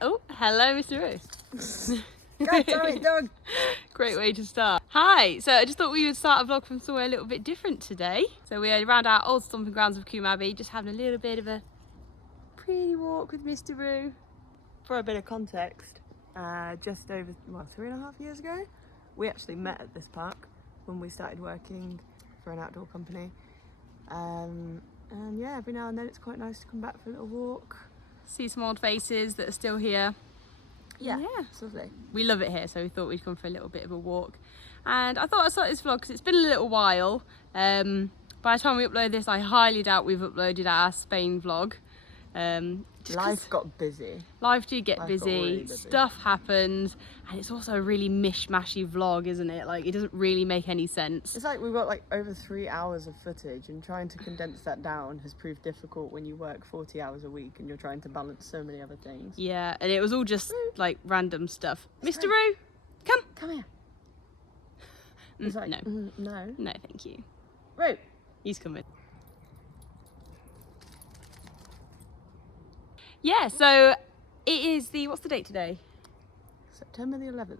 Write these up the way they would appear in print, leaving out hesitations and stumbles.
Oh, hello, Mr. Rose. God damn it, dog. Great way to start. Hi, so I just thought we would start a vlog from somewhere a little bit different today. So we are around our old stomping grounds of Coombe Abbey, just having a little bit of a pretty walk with Mr. Roo. For a bit of context, just over 3.5 years ago, we actually met at this park when we started working for an outdoor company. And yeah, every now and then it's quite nice to come back for a little walk. See some old faces that are still here. Yeah, it's lovely. We love it here, so we thought we'd come for a little bit of a walk. And I thought I'd start this vlog because it's been a little while. By the time we upload this, I highly doubt we've uploaded our Spain vlog. Life got busy. Life do get Life busy, got really busy. Stuff happens, and it's also a really mishmashy vlog, isn't it? Like, it doesn't really make any sense. It's like we've got like over 3 hours of footage, and trying to condense that down has proved difficult when you work 40 hours a week and you're trying to balance so many other things. Yeah, and it was all just like random stuff. It's Mr. Roo, Come here. It's like, no. No. No, thank you. Roo. He's coming. Yeah, so it is what's the date today? September the 11th.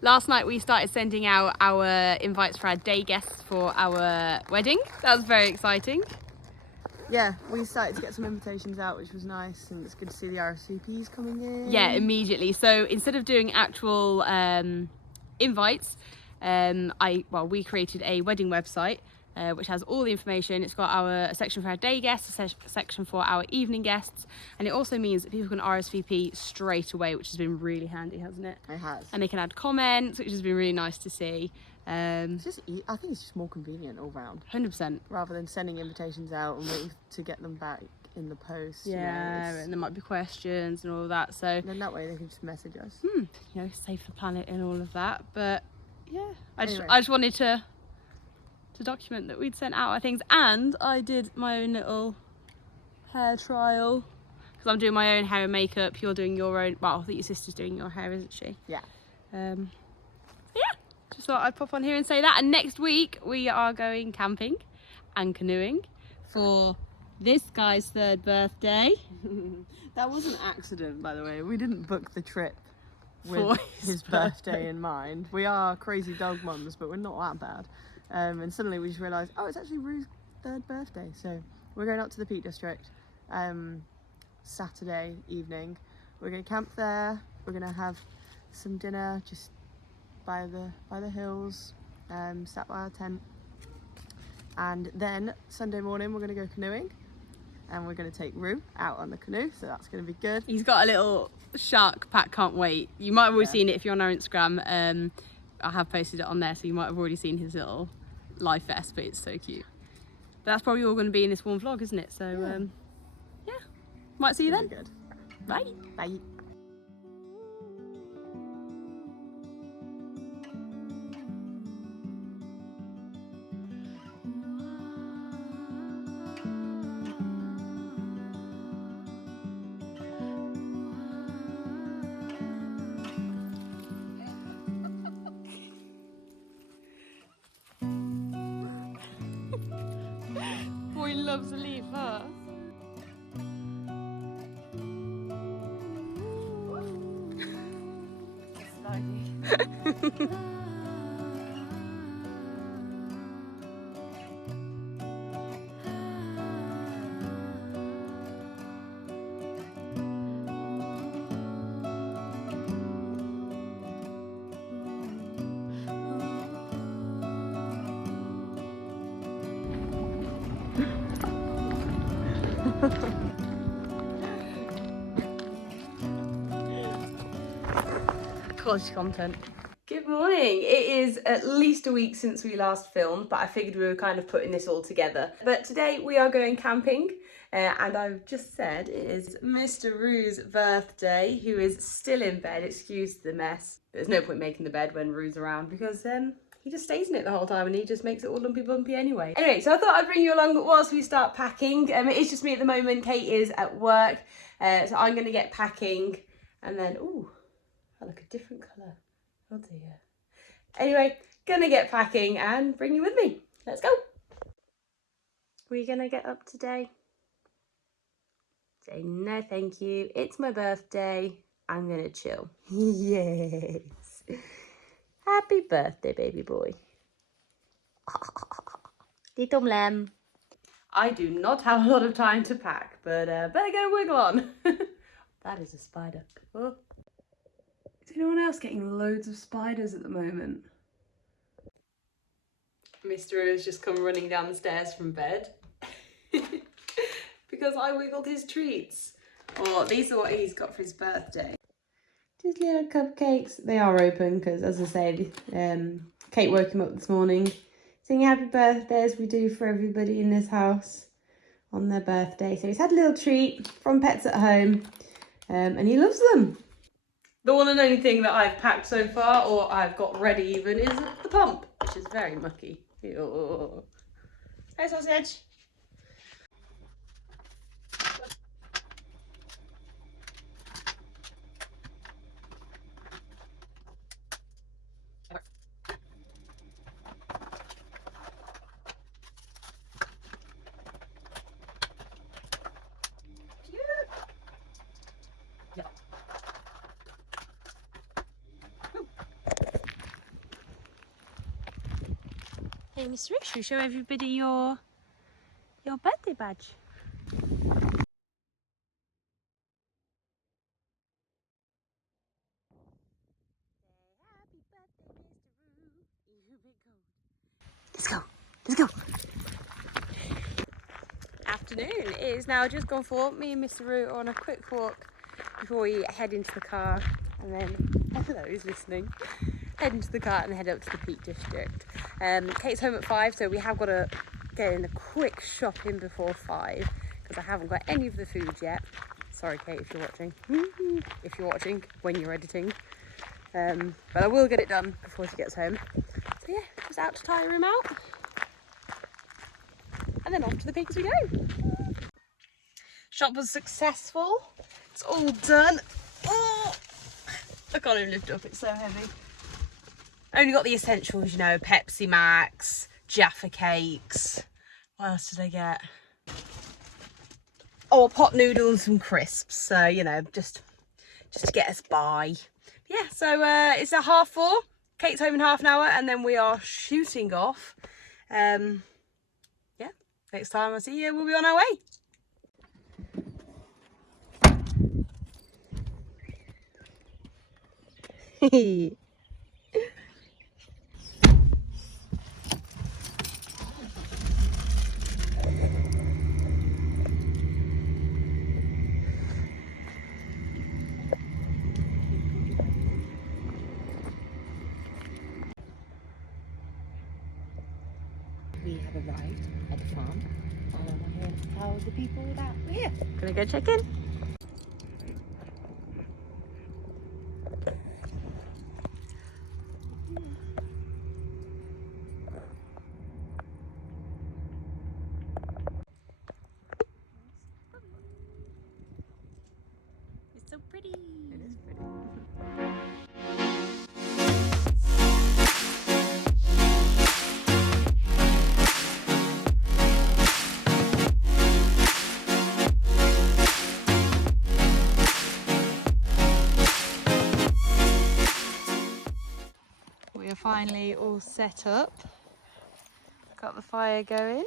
Last night we started sending out our invites for our day guests for our wedding. That was very exciting. Yeah, we started to get some invitations out, which was nice, and it's good to see the RSVPs coming in. Yeah, immediately. So instead of doing actual invites, we created a wedding website which has all the information. It's got a section for our day guests, a section for our evening guests, and it also means that people can RSVP straight away, which has been really handy, hasn't it? It has. And they can add comments, which has been really nice to see. It's just, I think it's just more convenient all round. 100%. Rather than sending invitations out and waiting to get them back in the post. Yeah, you know, and there might be questions and all of that. So then that way they can just message us. Save the planet and all of that. But yeah, I Anyway. just wanted to document that we'd sent out our things, and I did my own little hair trial because I'm doing my own hair and makeup. You're doing your own. Well, I think your sister's doing your hair, isn't she? Yeah. Yeah. Just thought I'd pop on here and say that. And next week we are going camping and canoeing for this guy's 3rd birthday. That was an accident, by the way. We didn't book the trip with For his birthday in mind. We are crazy dog mums, but we're not that bad. And suddenly we just realised, oh, it's actually Rue's 3rd birthday. So we're going up to the Peak District Saturday evening. We're going to camp there. We're going to have some dinner just by the hills, sat by our tent. And then Sunday morning we're going to go canoeing. And we're going to take Roo out on the canoe, so that's going to be good. He's got a little shark pack, can't wait. You might have already seen it if you're on our Instagram. I have posted it on there, so you might have already seen his little life vest, but it's so cute. But that's probably all going to be in this one vlog, isn't it? So yeah, might see you then. Good. Bye. Bye. Boy loves a leaf, huh? Quality content. Good morning. It is at least a week since we last filmed, but I figured we were kind of putting this all together. But today we are going camping, and I've just said it is Mr. Roo's birthday, who is still in bed. Excuse the mess. There's no point making the bed when Roo's around because he just stays in it the whole time and he just makes it all lumpy bumpy anyway. Anyway, so I thought I'd bring you along whilst we start packing. It is just me at the moment. Kate is at work, so I'm going to get packing, and then ooh, I look a different colour. Oh dear. Anyway, gonna get packing and bring you with me. Let's go. We're gonna get up today. Say no thank you. It's my birthday. I'm gonna chill. Yes. Happy birthday, baby boy. Little lamb. I do not have a lot of time to pack, but better get a wiggle on. That is a spider. Oh. Is anyone else getting loads of spiders at the moment? Mr. has just come running down the stairs from bed because I wiggled his treats. Well, these are what he's got for his birthday. Just little cupcakes. They are open because, as I said, Kate woke him up this morning singing happy birthday as we do for everybody in this house on their birthday. So he's had a little treat from Pets at Home and he loves them. The one and only thing that I've packed so far, or I've got ready even, is the pump, which is very mucky. Ew. Hey, sausage. Hey, Mr. Rich, should we show everybody your birthday badge? Let's go. Let's go. Afternoon. It is now just gone for me and Mr. Roo on a quick walk before we head into the car and then, hello, who's listening? Head into the car and head up to the Peak District. Kate's home at 5, so we have got to get in a quick shopping before 5 because I haven't got any of the food yet. Sorry, Kate, if you're watching. If you're watching when you're editing. But I will get it done before she gets home. So yeah, just out to tire him out. And then off to the Peak as we go. Shop was successful. It's all done. Oh, I can't even lift it up, it's so heavy. Only got the essentials, you know, Pepsi Max, Jaffa cakes. What else did I get? Oh, a pot noodle and some crisps. So, you know, just to get us by. Yeah, so it's at 4:30. Kate's home in half an hour and then we are shooting off. Yeah, next time I see you, we'll be on our way. We have arrived at the farm and I'm here to tell the people that we're here. Gonna go check in. It's so pretty. It is pretty. We are finally all set up. Got the fire going.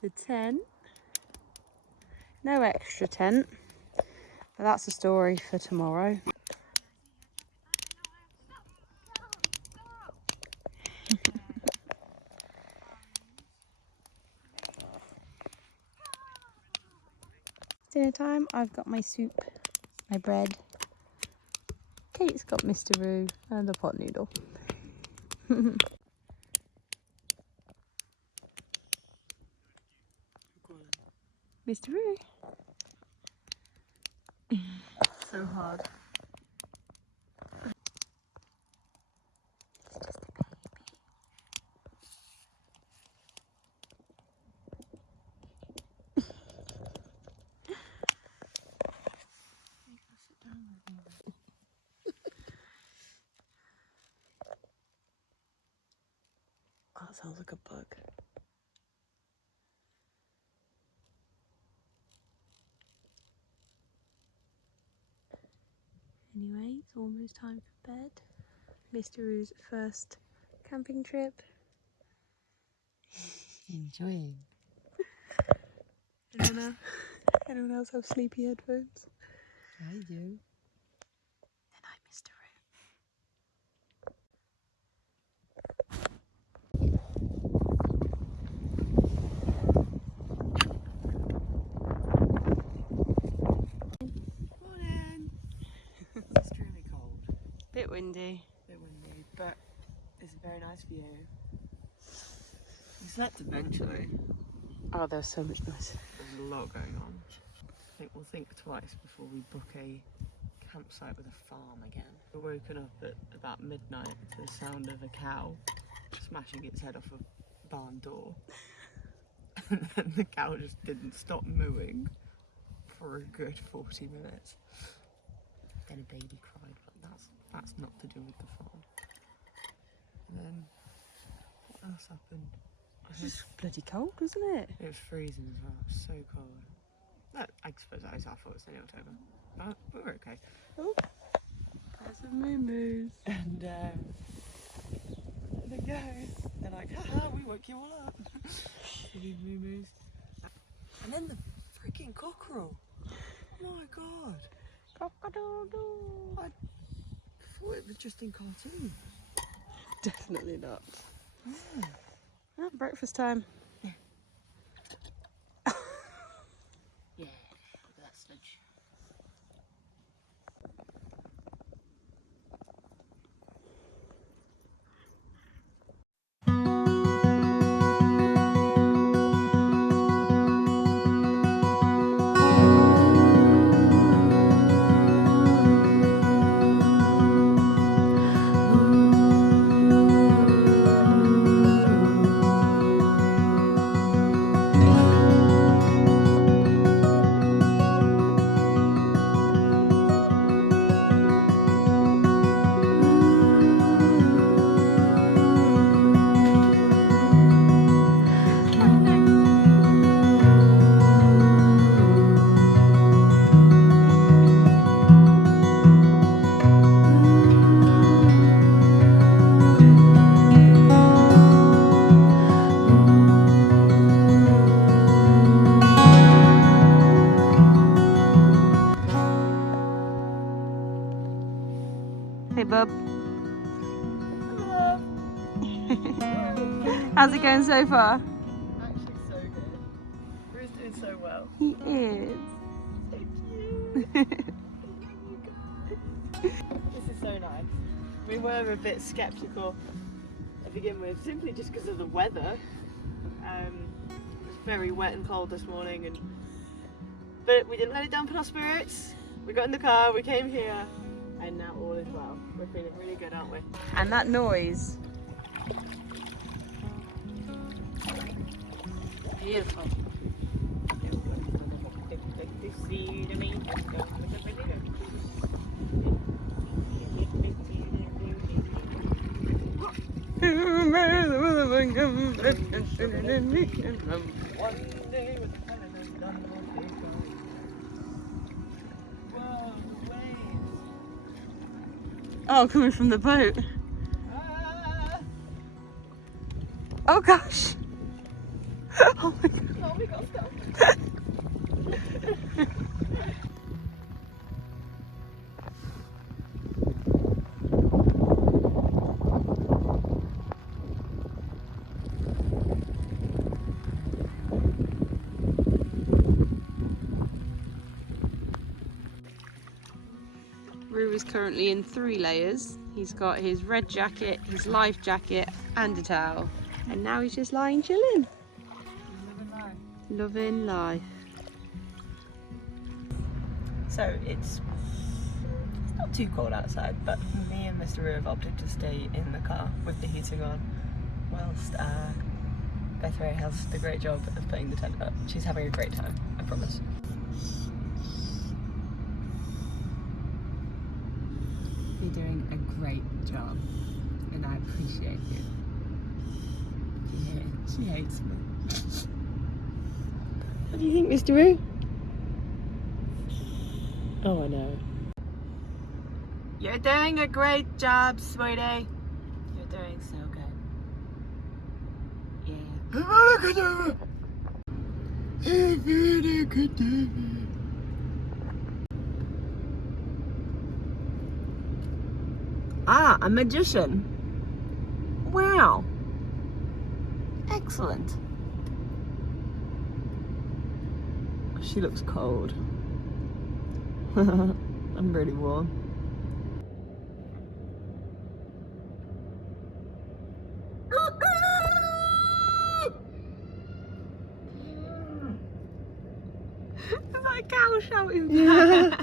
The tent. No extra tent, but that's a story for tomorrow. Dinner time. I've got my soup, my bread. Kate's got Mr. Roo and a pot noodle. Mr. Roo. So hard. Oh, that sounds like a bug. almost time for bed. Mr. Rue's first camping trip. Enjoying. Anyone else have sleepy headphones? I do. And I'm Mr. Morning. It's extremely cold. Bit windy. Bit windy, but it's a very nice view. We slept eventually. Oh, there's so much noise. There's a lot going on. I think we'll think twice before we book a campsite with a farm again. We're woken up at about midnight to the sound of a cow smashing its head off a barn door. And then the cow just didn't stop mooing for a good 40 minutes. Then a baby cried, but that's not to do with the farm. And then what else happened? It was bloody cold, wasn't it? It was freezing as well. It was so cold. I suppose that was our fault. It's only October, but we were okay. Oh, there's some moo-moos. And they go. They're like, haha, we woke you all up. Silly moo-moos. And then the freaking cockerel. Oh my god. Cock-a-doodle. I thought it was just in cartoons. Definitely not. Yeah. Oh, breakfast time. Yeah, look at that sludge. Hey, bub. How's it going so far? Actually so good. Rue's doing so well. He is. So cute. This is so nice. We were a bit sceptical to begin with, simply just because of the weather. It was very wet and cold this morning, but we didn't let it dampen our spirits. We got in the car, we came here, and now all is well. We're feeling really good, aren't we? And that noise. Beautiful. Oh, coming from the boat. Oh gosh. Oh my god. Oh, we got stuck. Rue is currently in 3 layers. He's got his red jacket, his life jacket, and a towel. And now he's just lying chilling. Loving life. So it's not too cold outside, but me and Mr. Rue have opted to stay in the car with the heating on, whilst Beth-Rai has the great job of putting the tent up. She's having a great time, I promise. You're doing a great job, and I appreciate you. She hates me. What do you think, Mr. Rue? Oh, I know. You're doing a great job, sweetie. You're doing so good. Yeah. Ah, a magician. Wow. Excellent. She looks cold. I'm really warm. Is that a cow shouting? Yeah.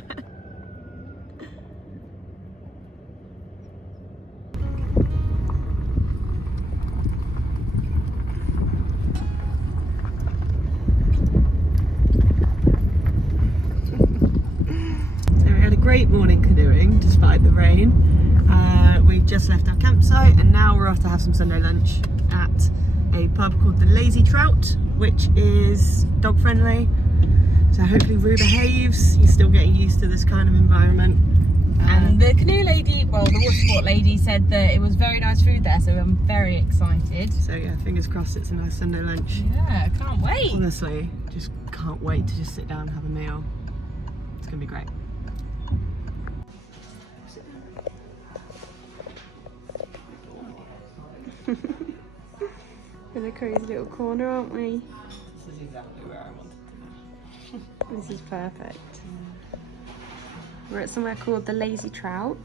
Great morning canoeing despite the rain. We've just left our campsite and now we're off to have some Sunday lunch at a pub called the Lazy Trout, which is dog friendly, so hopefully Rue behaves. He's still getting used to this kind of environment. And the canoe lady, well, the water sport lady, said that it was very nice food there, so I'm very excited. So yeah, fingers crossed it's a nice Sunday lunch. Yeah, I can't wait. Honestly, just can't wait to just sit down and have a meal. It's gonna be great. In a crazy little corner, aren't we? This is exactly where I wanted to be. This is perfect. We're at somewhere called the Lazy Trout.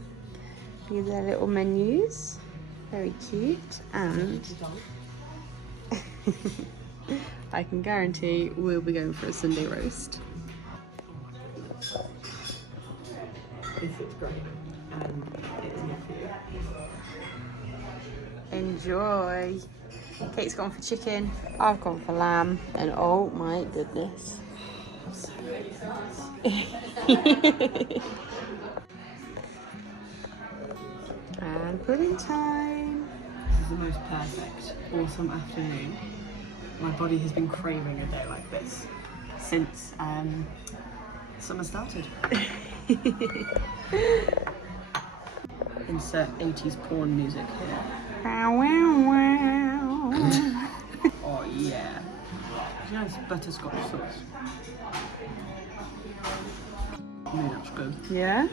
These are their little menus. Very cute, and I can guarantee we'll be going for a Sunday roast. This looks great, and it's not for you. Enjoy. Kate's gone for chicken, I've gone for lamb, and oh my goodness. And pudding time. This is the most perfect, awesome afternoon. My body has been craving a day like this since summer started. Insert 80s porn music here. Wow, wow, wow. Oh yeah. You know, it's butterscotch sauce. Maybe that's good. Yeah?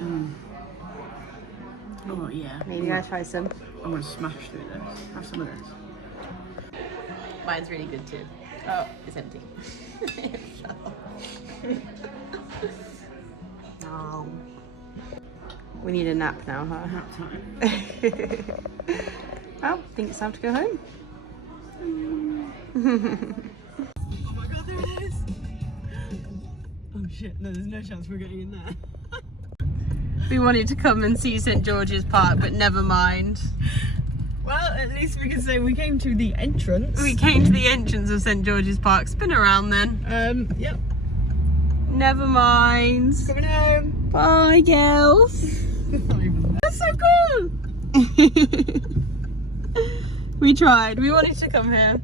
Oh yeah. Maybe I try some. I'm gonna smash through this. Have some of this. Mine's really good too. Oh, it's empty. Oh. We need a nap now, huh? Nap time. Well, I think it's time to go home. Oh my god, there it is! Oh shit, no, there's no chance we're getting in there. We wanted to come and see St George's Park, but never mind. Well, at least we can say we came to the entrance. We came to the entrance of St George's Park. Spin around then. Yep. Never mind. Coming home. Bye, girls. That's so cool! We tried. We wanted to come here.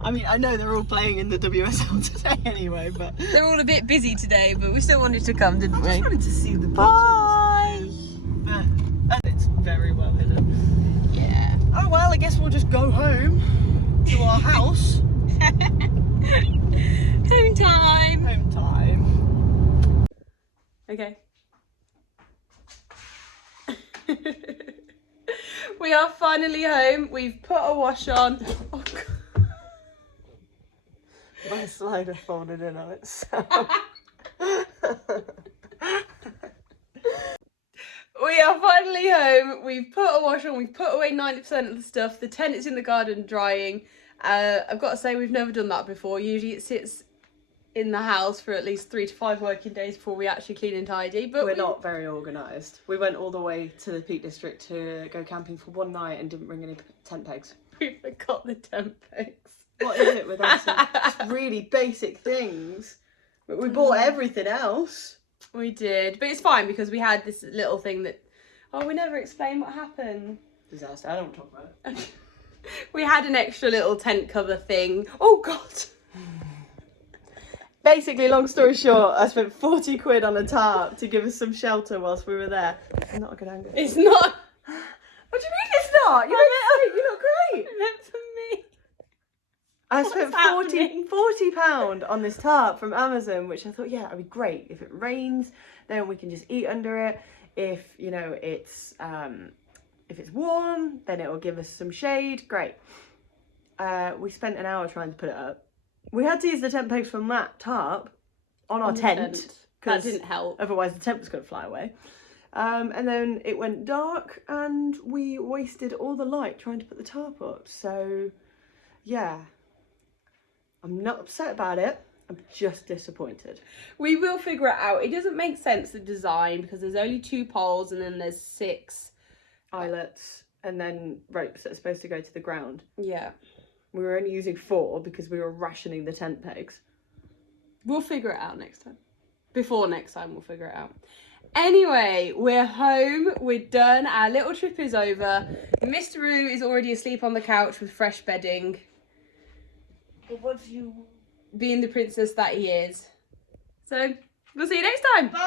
I mean, I know they're all playing in the WSL today anyway, but... They're all a bit busy today, but we still wanted to come, didn't we? I just wanted to see the beaches. Bye! And it's very well hidden. Yeah. Oh well, I guess we'll just go home to our house. Home time! Home time. Okay. We are finally home. We've put a wash on. Oh, God. My slider folded in on itself. We are finally home. We've put a wash on. We've put away 90% of the stuff. The tent is in the garden drying. I've got to say, we've never done that before. Usually it sits in the house for at least 3 to 5 working days before we actually clean and tidy. But we're not very organised. We went all the way to the Peak District to go camping for one night and didn't bring any tent pegs. We forgot the tent pegs. What is it with us? It's really basic things. But we bought everything else. We did, but it's fine because we had this little thing that... Oh, we never explained what happened. Disaster. I don't want to talk about it. We had an extra little tent cover thing. Oh, God. Basically, long story short, I spent 40 quid on a tarp to give us some shelter whilst we were there. It's not a good angle. It's not. What do you mean it's not? You look great. Meant for me. I What's spent happening? £40 on this tarp from Amazon, which I thought, yeah, that'd be great. If it rains, then we can just eat under it. If, you know, it's warm, then it will give us some shade. Great. We spent an hour trying to put it up. We had to use the tent pegs from that tarp on our tent. That didn't help. Otherwise the tent was going to fly away. And then it went dark and we wasted all the light trying to put the tarp up. So, yeah. I'm not upset about it. I'm just disappointed. We will figure it out. It doesn't make sense, the design, because there's only 2 poles and then there's 6 eyelets and then ropes that are supposed to go to the ground. Yeah. We were only using 4 because we were rationing the tent pegs. We'll figure it out next time. Before next time, we'll figure it out. Anyway, we're home. We're done. Our little trip is over. Mr. Roo is already asleep on the couch with fresh bedding. Being the princess that he is. So, we'll see you next time. Bye.